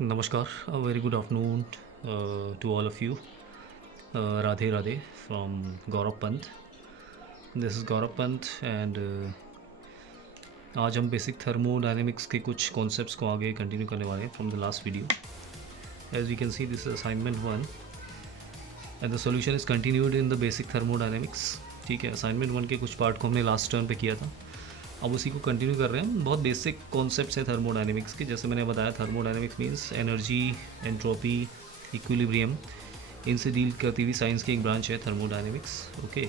Namaskar, a very good afternoon to all of you. Radhe Radhe from Gaurav Pant. This is Gaurav Pant and आज हम basic thermodynamics के कुछ concepts को आगे continue करने वाले हैं from the last video. As we can see this assignment 1 and the solution is continued in the basic thermodynamics. ठीक है, असाइनमेंट 1 के कुछ पार्ट को हमने लास्ट टर्न पे किया था, अब उसी को कंटिन्यू कर रहे हैं. बहुत बेसिक कॉन्सेप्ट्स हैं थर्मोडायनेमिक्स के. जैसे मैंने बताया, thermodynamics means energy, entropy, equilibrium, इनसे डील करती हुई साइंस की एक ब्रांच है थर्मोडायनेमिक्स. ओके,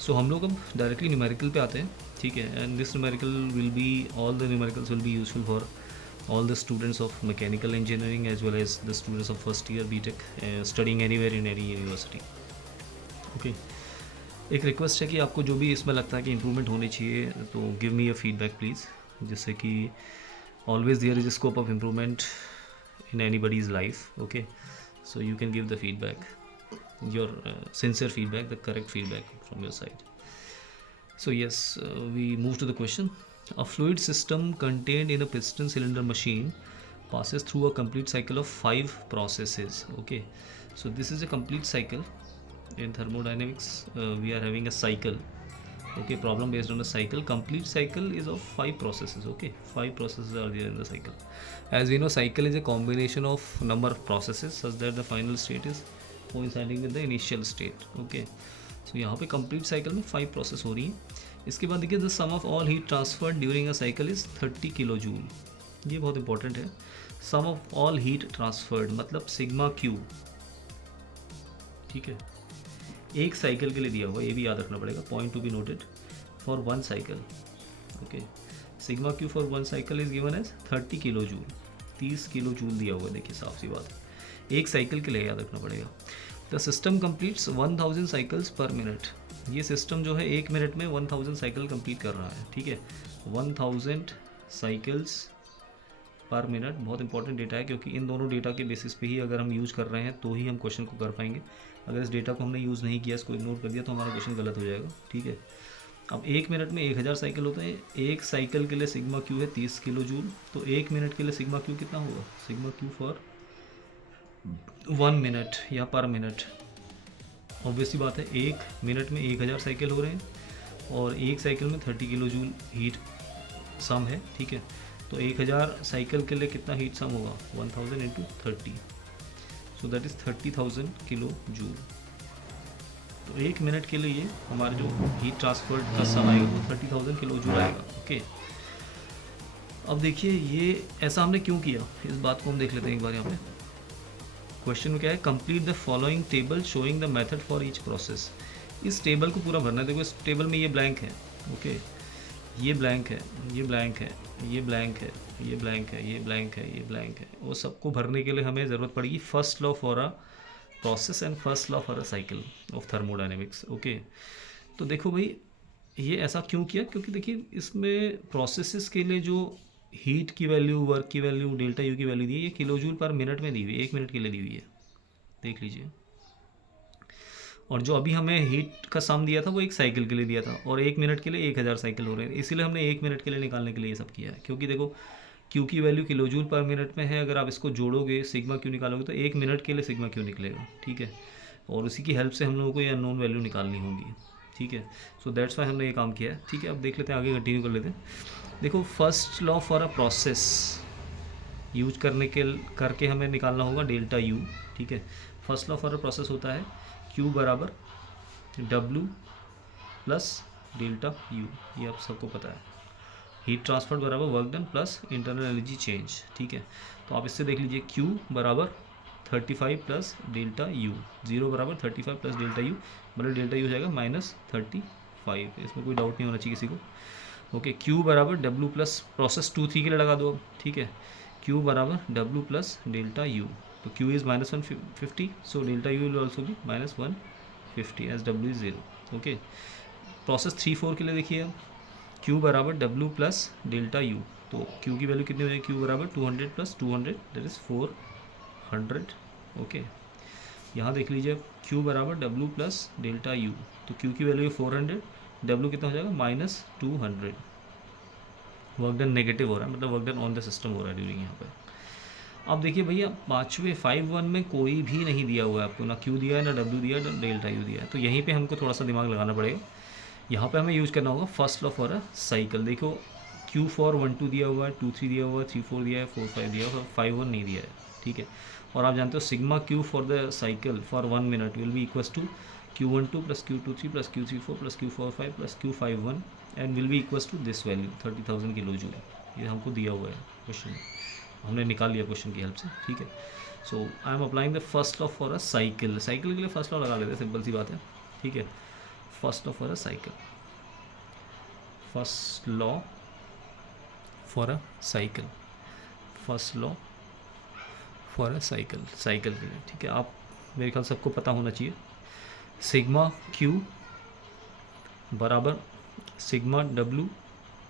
सो हम लोग अब डायरेक्टली न्यूमेरिकल पे आते हैं. ठीक है, and this numerical will be, all the numericals will be useful for all the students of mechanical engineering as well as the students of first year BTech studying anywhere in any university. Okay, एक request है कि आपको जो भी इसमें लगता है कि इम्प्रूवमेंट होनी चाहिए तो give me a feedback please, जिससे कि always there is a scope of improvement in anybody's life. Okay, so you can give the feedback, your sincere feedback, the correct feedback from your side. So yes, we move to the question. A fluid system contained in a piston cylinder machine passes through a complete cycle of 5 processes. Okay, so this is a complete cycle. In thermodynamics, we are having a cycle. Okay, problem based on a cycle. Complete cycle is of 5 processes. Okay, 5 processes are there in the cycle. As we know, cycle is a combination of number of processes such that the final state is coinciding with the initial state. Okay, so यहाँ पे complete cycle में 5 process हो रही हैं. इसके बाद देखिए, the sum of all heat transferred during a cycle is 30 kilo joule. ये बहुत इंपॉर्टेंट है. Sum of all heat transferred मतलब सिग्मा क्यू. ठीक है, एक साइकिल के लिए दिया हुआ, ये भी याद रखना पड़ेगा, point to be noted for one cycle. Okay, sigma Q for one cycle is given as 30 kilo joule. 30 kilo joule दिया हुआ है. देखिए, साफ सी बात है, एक साइकिल के लिए याद रखना पड़ेगा. द सिस्टम कंप्लीट्स 1000 साइकिल्स पर मिनट. ये सिस्टम जो है 1 मिनट में 1000 साइकिल कंप्लीट कर रहा है. ठीक है, 1000 साइकिल्स पर मिनट बहुत इंपॉर्टेंट डेटा है, क्योंकि इन दोनों डेटा के बेसिस पे ही अगर हम यूज़ कर रहे हैं तो ही हम क्वेश्चन को कर पाएंगे. अगर इस डेटा को हमने यूज़ नहीं किया, इसको इग्नोर कर दिया, तो हमारा क्वेश्चन गलत हो जाएगा. ठीक है, अब 1 मिनट में 1000 साइकिल होते हैं. एक साइकिल के लिए सिग्मा क्यू है 30 किलो जूल, तो 1 मिनट के लिए सिग्मा क्यू कितना होगा? सिग्मा क्यू फॉर 1 मिनट या पर मिनट. ऑब्वियसली बात है, 1 मिनट में 1000 साइकिल हो रहे हैं और एक साइकिल में 30 किलो जूल हीट सम है. ठीक है, तो 1000 साइकिल के लिए कितना हीट सम होगा? 1000 into 30, so that is 30,000 kilo joule. तो 1 मिनट के लिए ये हमारा जो हीट ट्रांसफर का सम आएगा वो 30,000 किलो जूल आएगा. ओके, अब देखिए ये ऐसा हमने क्यों किया, इस बात को हम देख लेते हैं एक बार. यहाँ पे क्वेश्चन में क्या है? Complete the following table showing the method for each process. इस टेबल को पूरा भरना है. देखो, इस टेबल में ये ब्लैंक है. ओके, ये ब्लैंक है, ये ब्लैंक है, ये ब्लैंक है, ये ब्लैंक है, ये ब्लैंक है, ये ब्लैंक है. वो सबको भरने के लिए हमें ज़रूरत पड़ेगी first law for a process and first law for a cycle of thermodynamics. Okay, तो देखो भाई, ये ऐसा क्यों किया? क्योंकि देखिए, इसमें प्रोसेसेस के लिए जो हीट की वैल्यू, वर्क की वैल्यू, डेल्टा यू की वैल्यू दी है, ये किलो जूल पर मिनट में दी हुई है. 1 मिनट के लिए दी हुई है, देख लीजिए. और जो अभी हमें हीट का सम दिया था वो एक साइकिल के लिए दिया था, और 1 मिनट के लिए 1000 साइकिल हो रहे हैं. इसीलिए हमने 1 मिनट के लिए निकालने के लिए ये सब किया है. क्योंकि देखो, क्यू की वैल्यू किलो जूल पर मिनट में है. अगर आप इसको जोड़ोगे, सिग्मा क्यू निकालोगे, तो 1 मिनट के लिए सिग्मा क्यू निकलेगा. ठीक है, और उसी की हेल्प से हम लोगों को ये अननोन वैल्यू निकालनी होगी. ठीक है, सो दैट्स वाई हमने ये काम किया है. ठीक है, अब देख लेते हैं, आगे कंटिन्यू कर लेते हैं. देखो, first law for a process use करके हमें निकालना होगा डेल्टा यू. ठीक है, first law for a process होता है क्यू बराबर डब्ल्यू प्लस डेल्टा यू. ये आप सबको पता है. हीट ट्रांसफर बराबर work done plus internal energy change. ठीक है, तो आप इससे देख लीजिए, क्यू बराबर 35 प्लस डेल्टा यू. 0 बराबर 35 प्लस डेल्टा यू, मतलब डेल्टा यू हो जाएगा -35. इसमें कोई डाउट नहीं होना चाहिए किसी को. ओके, क्यू बराबर डब्ल्यू प्लस, प्रोसेस 2-3 के लिए लगा दो अब. ठीक है, क्यू बराबर डब्ल्यू प्लस डेल्टा यू. तो Q is -150, so delta U will also भी -150 as W is 0. Okay, process 3-4 के लिए देखिए, अब क्यू बराबर डब्ल्यू प्लस डेल्टा यू. तो क्यू की वैल्यू कितनी हो जाएगी? क्यू बराबर 200 प्लस 200 दैट इज़ 400. ओके, यहाँ देख लीजिए, क्यू बराबर डब्ल्यू प्लस डेल्टा यू. तो क्यू की वैल्यू 400, डब्ल्यू कितना हो जाएगा? -200. वर्क डन नेगेटिव हो रहा है, मतलब work done on the system हो रहा है ड्यूरिंग यहाँ पर. अब देखिए भैया पाँचवें 5-1 में कोई भी नहीं दिया हुआ है आपको, ना क्यू दिया है, ना डब्ल्यू दिया है, ना डेल्टा यू दिया है। तो यहीं पे हमको थोड़ा सा दिमाग लगाना पड़ेगा। यहाँ पे हमें यूज़ करना होगा first law for a cycle. देखो क्यू फॉर 1-2 दिया हुआ है, 2-3 दिया हुआ है, 3-4 दिया है, 4-5 दिया हुआ है, 5-1 नहीं दिया है, ठीक है। और आप जानते हो sigma Q for the cycle for 1 minute will be equals to Q12 plus Q23 plus Q34 plus Q45 plus Q51 and will be equals to this value 30,000 kilo joule. ये हमको दिया हुआ है क्वेश्चन में, हमने निकाल लिया क्वेश्चन की हेल्प से, ठीक है। So I am applying the first law for a cycle. Cycle के लिए फर्स्ट लॉ लगा लेते हैं, सिंपल सी बात है, ठीक है। First law for a cycle, first law for a cycle, first law for a cycle, cycle के लिए, ठीक है। आप मेरे ख्याल सबको पता होना चाहिए सिग्मा क्यू बराबर सिग्मा डब्लू,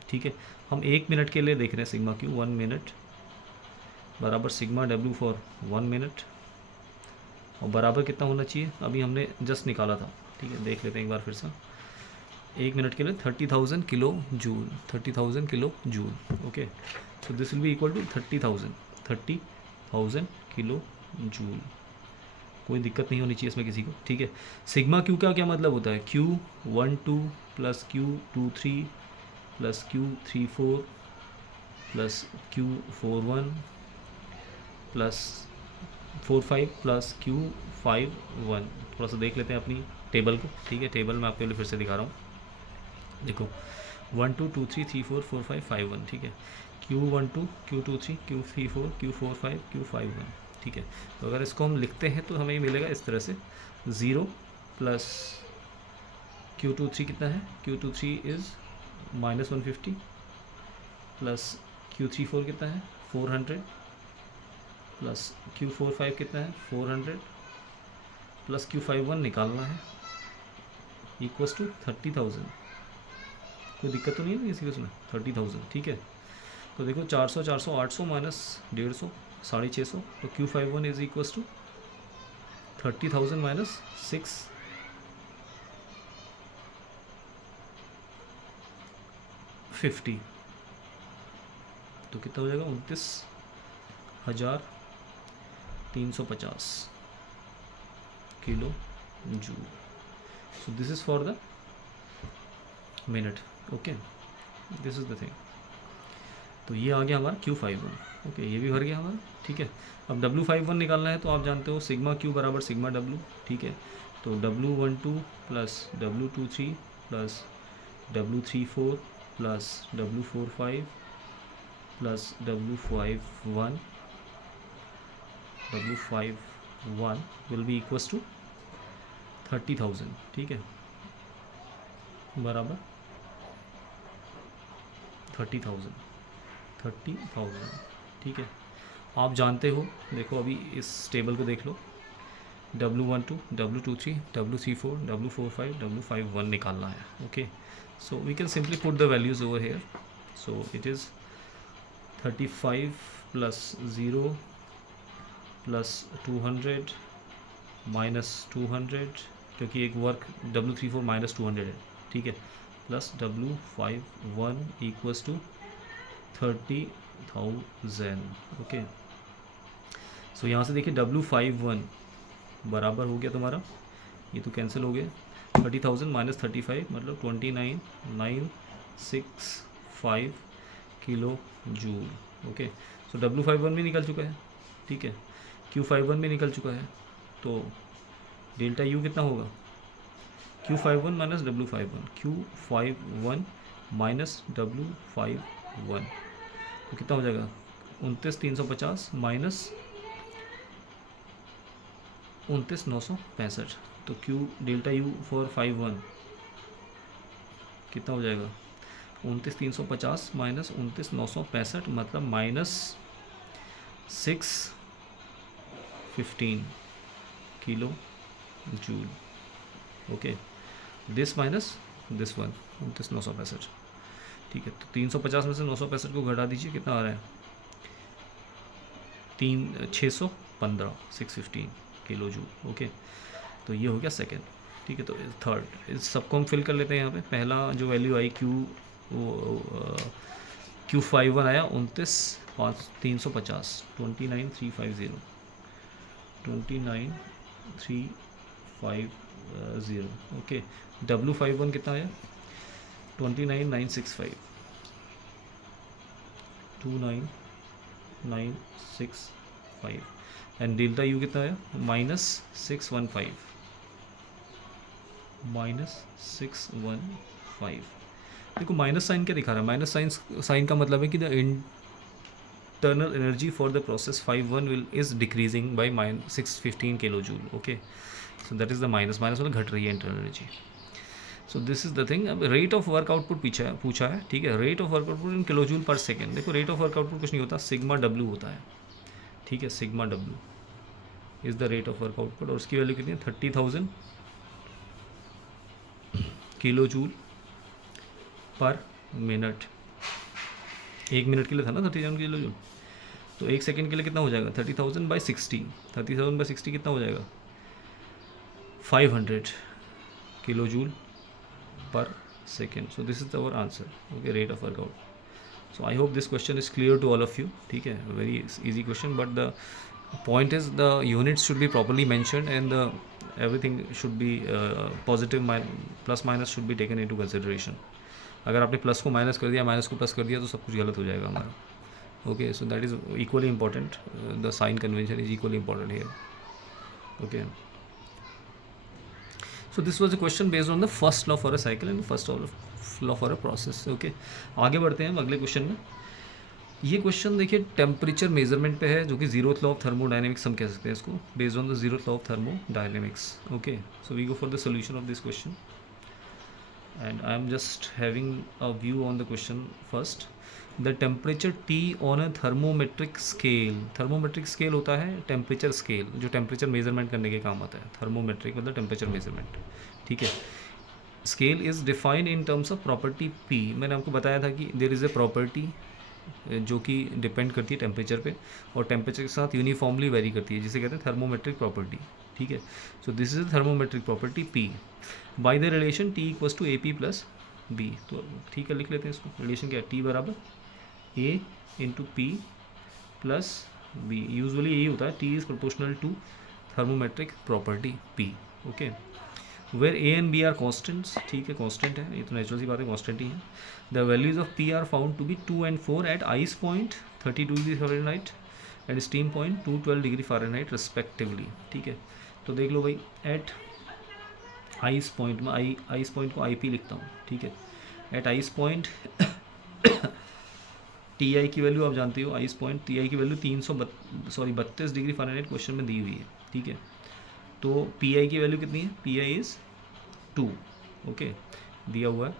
ठीक है। हम 1 मिनट के लिए देख रहे हैं सिग्मा क्यू 1 मिनट बराबर सिग्मा डब्लू फॉर 1 मिनट, और बराबर कितना होना चाहिए अभी हमने जस्ट निकाला था, ठीक है। देख लेते हैं एक बार फिर से। 1 मिनट के लिए 30,000 kilo joule, 30,000 kilo joule, okay. So this will be equal to 30,000 kilo joule. कोई दिक्कत नहीं होनी चाहिए इसमें किसी को, ठीक है। सिग्मा क्यू का क्या मतलब होता है, Q12 plus Q23 plus Q34 plus Q41 plus 45 plus Q51। थोड़ा सा देख लेते हैं अपनी टेबल को, ठीक है। टेबल में आपके लिए फिर से दिखा रहा हूँ, देखो 1 2 2 3 3 4 4 5 5 1, ठीक है। Q12 Q23 Q34 Q45 Q51, ठीक है। तो अगर इसको हम लिखते हैं तो हमें मिलेगा इस तरह से 0 प्लस Q23 कितना है, Q23 इज़ -150 प्लस Q34 कितना है 400 प्लस Q45 कितना है 400 प्लस Q51 निकालना है इक्वल्स टू 30,000। कोई दिक्कत तो नहीं है किसी को इसमें, 30,000, ठीक है। तो देखो 400 400 800 माइनस 150 650, तो Q51 is equals to 30,000 minus 650, तो कितना हो जाएगा 29,350 kilo joule. So this is for the minute, okay, this is the thing. तो ये आ गया हमारा Q51, ओके, ये भी भर गया हमारा, ठीक है। अब W51 निकालना है, तो आप जानते हो सिग्मा Q बराबर सिग्मा W, ठीक है। तो W12 plus W23 plus W34 plus W45 plus W51 will be equals to 30,000, ठीक है, बराबर 30,000, ठीक है। आप जानते हो, देखो अभी इस टेबल को देख लो, W12 W23 W34 W45 W51 निकालना है, okay. So we can simply put the values over here. So it is 35 plus 0 plus 200 minus 200, क्योंकि एक वर्क W34 माइनस 200 है, ठीक है, plus W51 equals to 30,000, okay. So यहाँ से देखिए W51 बराबर हो गया तुम्हारा, ये तो कैंसिल हो गया, 30,000 माइनस 35 मतलब 29,965 किलो जूल, ओके। सो W51 भी निकल चुका है, ठीक है, Q51 भी निकल चुका है, तो डेल्टा U कितना होगा, Q51 minus W51, Q51 minus W51, तो कितना हो जाएगा 29,350 माइनस 29,965, तो Q डेल्टा U फॉर 51 कितना हो जाएगा 29,350 माइनस 29,965 मतलब minus 615 kilo joule, okay. This minus this one 29,965, ठीक है। तो 350 में से 965 को घटा दीजिए, कितना आ रहा है 615 615 किलो जूल, ओके। तो ये हो गया सेकेंड, ठीक है। तो थर्ड, इस सबको हम फिल कर लेते हैं यहाँ पे। पहला जो वैल्यू आई Q51 आया 29 350 29350 29350 ओके। W51 कितना आया 29965 29965 एंड डेल्टा यू कितना आया -615 -615। देखो माइनस साइन क्या दिखा रहा है, माइनस साइन का मतलब है कि the internal energy for the process 51 will is decreasing by -615 kilo joule. Okay, so that is the minus मतलब घट रही है internal energy. So this is the thing. अब रेट ऑफ वर्क आउटपुट पूछा है, ठीक है। Rate of work output in kilo joule per second. देखो रेट ऑफ वर्क आउटपुट कुछ नहीं होता, सिग्मा डब्ल्यू होता है, ठीक है। Sigma W is the rate of work output और उसकी वैल्यू कितनी है 30,000 किलो जूल पर मिनट। एक मिनट के लिए था ना 30,000 किलो जूल, तो एक सेकेंड के लिए कितना हो जाएगा 30,000 बाई 60। 30,000 बाई 60 कितना हो जाएगा 500 kilo joule per second. So this is our answer, okay, rate of workout. So I hope this question is clear to all of you, ठीक है। Very easy question, but the point is the units should be properly mentioned and the everything should be positive, plus minus should be taken into consideration. अगर आपने plus को minus कर दिया, minus को plus कर दिया, तो सब कुछ गलत हो जाएगा हमारा। Okay, so that is equally important, the sign convention is equally important here. Okay, so this was a question based on the first law for a cycle and first law for a process. Okay, आगे बढ़ते हैं अगले question में। ये question देखिए temperature measurement पे है, जो कि जीरोथ लॉ ऑफ थर्मोडायनेमिक्स हम कह सकते हैं इसको, based on the zeroth law of thermodynamics. Okay, so we go for the solution of this question and I am just having a view on the question first. The temperature T on a thermometric scale. Thermometric scale होता है temperature scale, जो temperature measurement करने के काम आता है। Thermometric मतलब temperature measurement, ठीक है। Scale is defined in terms of property P. मैंने आपको बताया था कि देयर इज़ ए प्रॉपर्टी जो कि डिपेंड करती है टेम्परेचर पे और टेम्परेचर के साथ यूनिफॉर्मली वेरी करती है, जिसे कहते हैं थर्मोमेट्रिक प्रॉपर्टी, ठीक है। So this is thermometric property P by the relation T equals to A P plus B. तो ठीक है, लिख लेते हैं इसको। रिलेशन क्या है, टी बराबर A into P plus B. Usually यही होता है, T is proportional to thermometric property P. Okay, where A and B are constants, ठीक है, कॉन्स्टेंट है, ये तो नेचुरल सी बात है, कॉन्स्टेंट ही है। The values of P are found to be 2 and 4 at ice point 32 degree Fahrenheit and steam point 212 degree Fahrenheit respectively, ठीक है। तो देख लो भाई, एट आइस पॉइंट में आइस पॉइंट को आई पी लिखता हूँ, ठीक है। At ice point T I की वैल्यू आप जानते हो, आइस पॉइंट टी आई की वैल्यू 32 डिग्री फ़ारेनहाइट क्वेश्चन में दी हुई है, ठीक है। तो पी आई की वैल्यू कितनी है, पी आई इज़ 2, ओके, दिया हुआ है।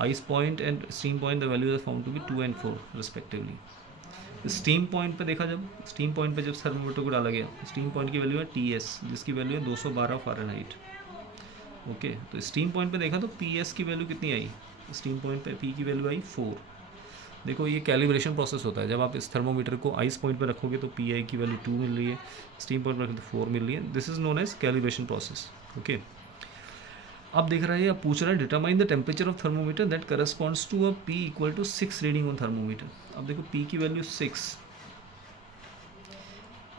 Ice point and steam point the values are found to be 2 and 4 respectively. Steam point पे देखा, जब स्टीम पॉइंट पे जब थर्मोमीटर को डाला गया, स्टीम पॉइंट की वैल्यू है टी एस, जिसकी वैल्यू है 212 फ़ारेनहाइट। ओके, तो स्टीम पॉइंट पे देखा तो पी एस की वैल्यू कितनी आई, स्टीम पॉइंट पे पी की वैल्यू आई 4। देखो ये कैलिब्रेशन प्रोसेस होता है, जब आप इस थर्मोमीटर को आइस पॉइंट पर रखोगे तो पी आई की वैल्यू 2 मिल रही है, स्टीम पॉइंट पर रखोगे तो 4 मिल रही है। This is known as calibration process. Okay, अब देख रहा है, अब पूछ रहा है determine the temperature of thermometer that corresponds to a P equal to 6 reading on thermometer. अब देखो पी की वैल्यू 6,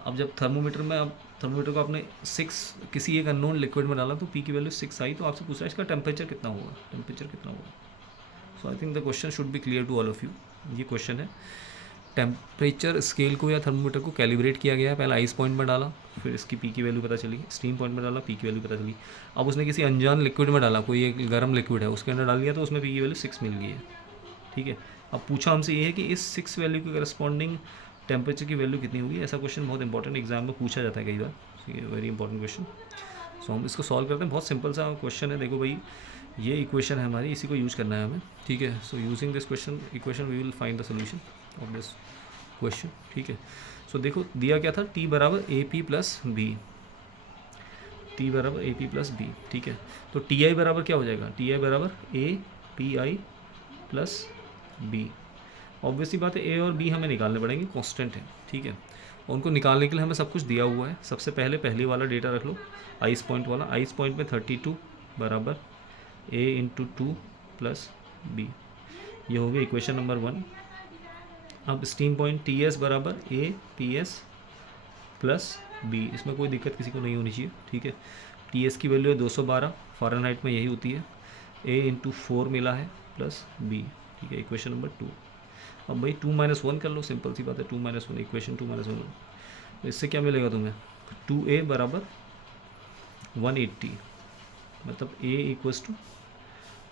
अब जब थर्मोमीटर में, अब थर्मोमीटर को आपने 6 किसी एक अननोन लिक्विड में डाला तो पी की वैल्यू 6 आई, तो आपसे पूछ रहा है इसका टेम्परेचर कितना होगा, टेम्परेचर कितना होगा। So I think the question should be clear to all of you. ये क्वेश्चन है, टेम्परेचर स्केल को या थर्मोमीटर को कैलिब्रेट किया गया है, पहले आइस पॉइंट में डाला, फिर इसकी पी की वैल्यू पता चली, स्टीम पॉइंट में डाला, पी की वैल्यू पता चली। अब उसने किसी अनजान लिक्विड में डाला, कोई एक गर्म लिक्विड है उसके अंदर डाल दिया, तो उसमें पी की वैल्यू 6 मिल गई है, ठीक है। अब पूछा हमसे ये है कि इस 6 वैल्यू के करस्पॉन्डिंग टेम्परेचर की वैल्यू कितनी होगी। ऐसा क्वेश्चन बहुत इंपॉर्टेंट एग्जाम में पूछा जाता है कई बार, वेरी इंपॉर्टेंट क्वेश्चन। सो हम इसको सॉल्व करते हैं, बहुत सिंपल सा क्वेश्चन है। देखो भाई, ये इक्वेशन है हमारी, इसी को यूज़ करना है हमें, ठीक है। So using this equation we will find the solution of this question, ठीक है। सो देखो दिया क्या था, टी बराबर a P plus b, T बराबर ए पी प्लस बी, ठीक है। तो टी आई बराबर क्या हो जाएगा, टी आई बराबर a P I plus b. Obviously बात है, ए और बी हमें निकालने पड़ेंगे, कांस्टेंट है, ठीक है। और उनको निकालने के लिए हमें सब कुछ दिया हुआ है। सबसे पहले पहले वाला डेटा रख लो, आइस पॉइंट वाला। आइस पॉइंट में 32 बराबर ए इंटू 2 प्लस बी, ये हो गया इक्वेशन नंबर 1। अब स्टीम पॉइंट टी एस बराबर a P S plus b, इसमें कोई दिक्कत किसी को नहीं होनी चाहिए, ठीक है। टी एस की वैल्यू है 212, फ़ारेनहाइट में यही होती है। ए इंटू 4 मिला है प्लस बी, ठीक है। Equation number 2। अब भाई 2 - 1 कर लो, सिंपल सी बात है। 2 - 1 इक्वेशन 2 - 1, तो इससे क्या मिलेगा तुम्हें? 2a बराबर 180, मतलब a इक्वल्स टू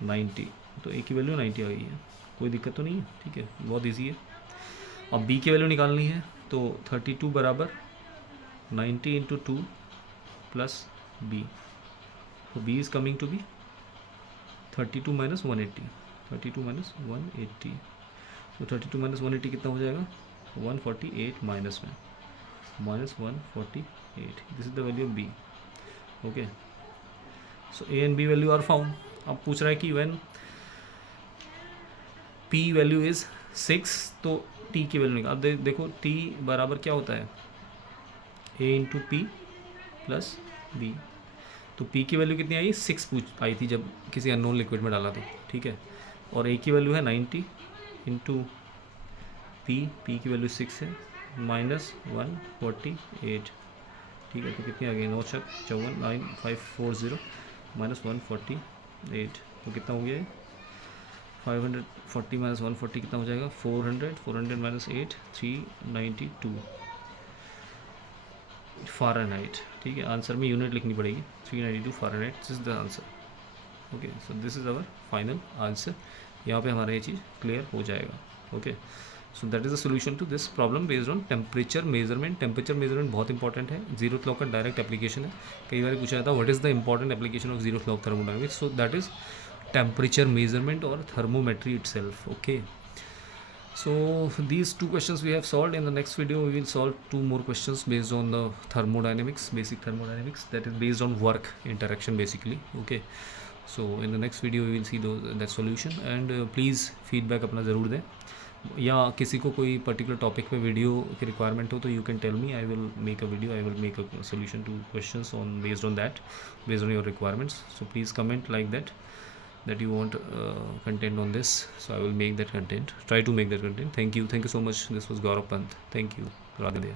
90, तो a की वैल्यू 90 आ गई है, कोई दिक्कत तो नहीं है, ठीक है, बहुत ईजी है। अब b की वैल्यू निकालनी है, तो 32 बराबर 90 इंटू 2 प्लस b, तो b is coming to b 32 - 180, 32 - 180, तो 32 - 180 कितना हो जाएगा? 148 माइनस में -148, this is the value of b, okay. So a and b value are found. अब पूछ रहा है कि व्हेन पी वैल्यू इज 6, तो टी की वैल्यू निकाल। अब देखो टी बराबर क्या होता है? ए इंटू पी प्लस बी, तो पी की वैल्यू कितनी आई? 6 आई थी जब किसी अननोन लिक्विड में डाला, तो ठीक है। और ए की वैल्यू है 90 इंटू पी की वैल्यू 6 है, -148, ठीक है। तो कितनी आ गई? 9 छक 54, 9540 -148, तो कितना हो गया ये? 540 - 140 कितना हो जाएगा? 400, 400 - 8 392 फ़ारेनहाइट, ठीक है। आंसर में यूनिट लिखनी पड़ेगी, 392 Fahrenheit, this is the answer, okay. So this is our final answer. यहाँ पे हमारा ये चीज़ क्लियर हो जाएगा, okay. So that is the solution to this problem based on temperature measurement. Temperature measurement बहुत इंपॉर्टेंट है, जीरोथ लॉ का डायरेक्ट एप्लीकेशन है। कई बार पूछा जाता है what is the important application of zeroth law of thermodynamics, so that is temperature measurement और thermometry itself, okay। So these 2 questions we have solved. In the next video we will solve 2 more questions based on the thermodynamics, basic thermodynamics, that is based on work interaction basically, okay। So in the next video we will see that solution, and please feedback अपना ज़रूर दें, या किसी को कोई particular topic पे video की requirement हो तो you can tell me, I will make a video, I will make a solution to questions on based on that, based on your requirements. So please comment like that you want content on this, so I will make that content, try to make that content. Thank you so much. This was Gaurav Pant. Thank you. Radhe.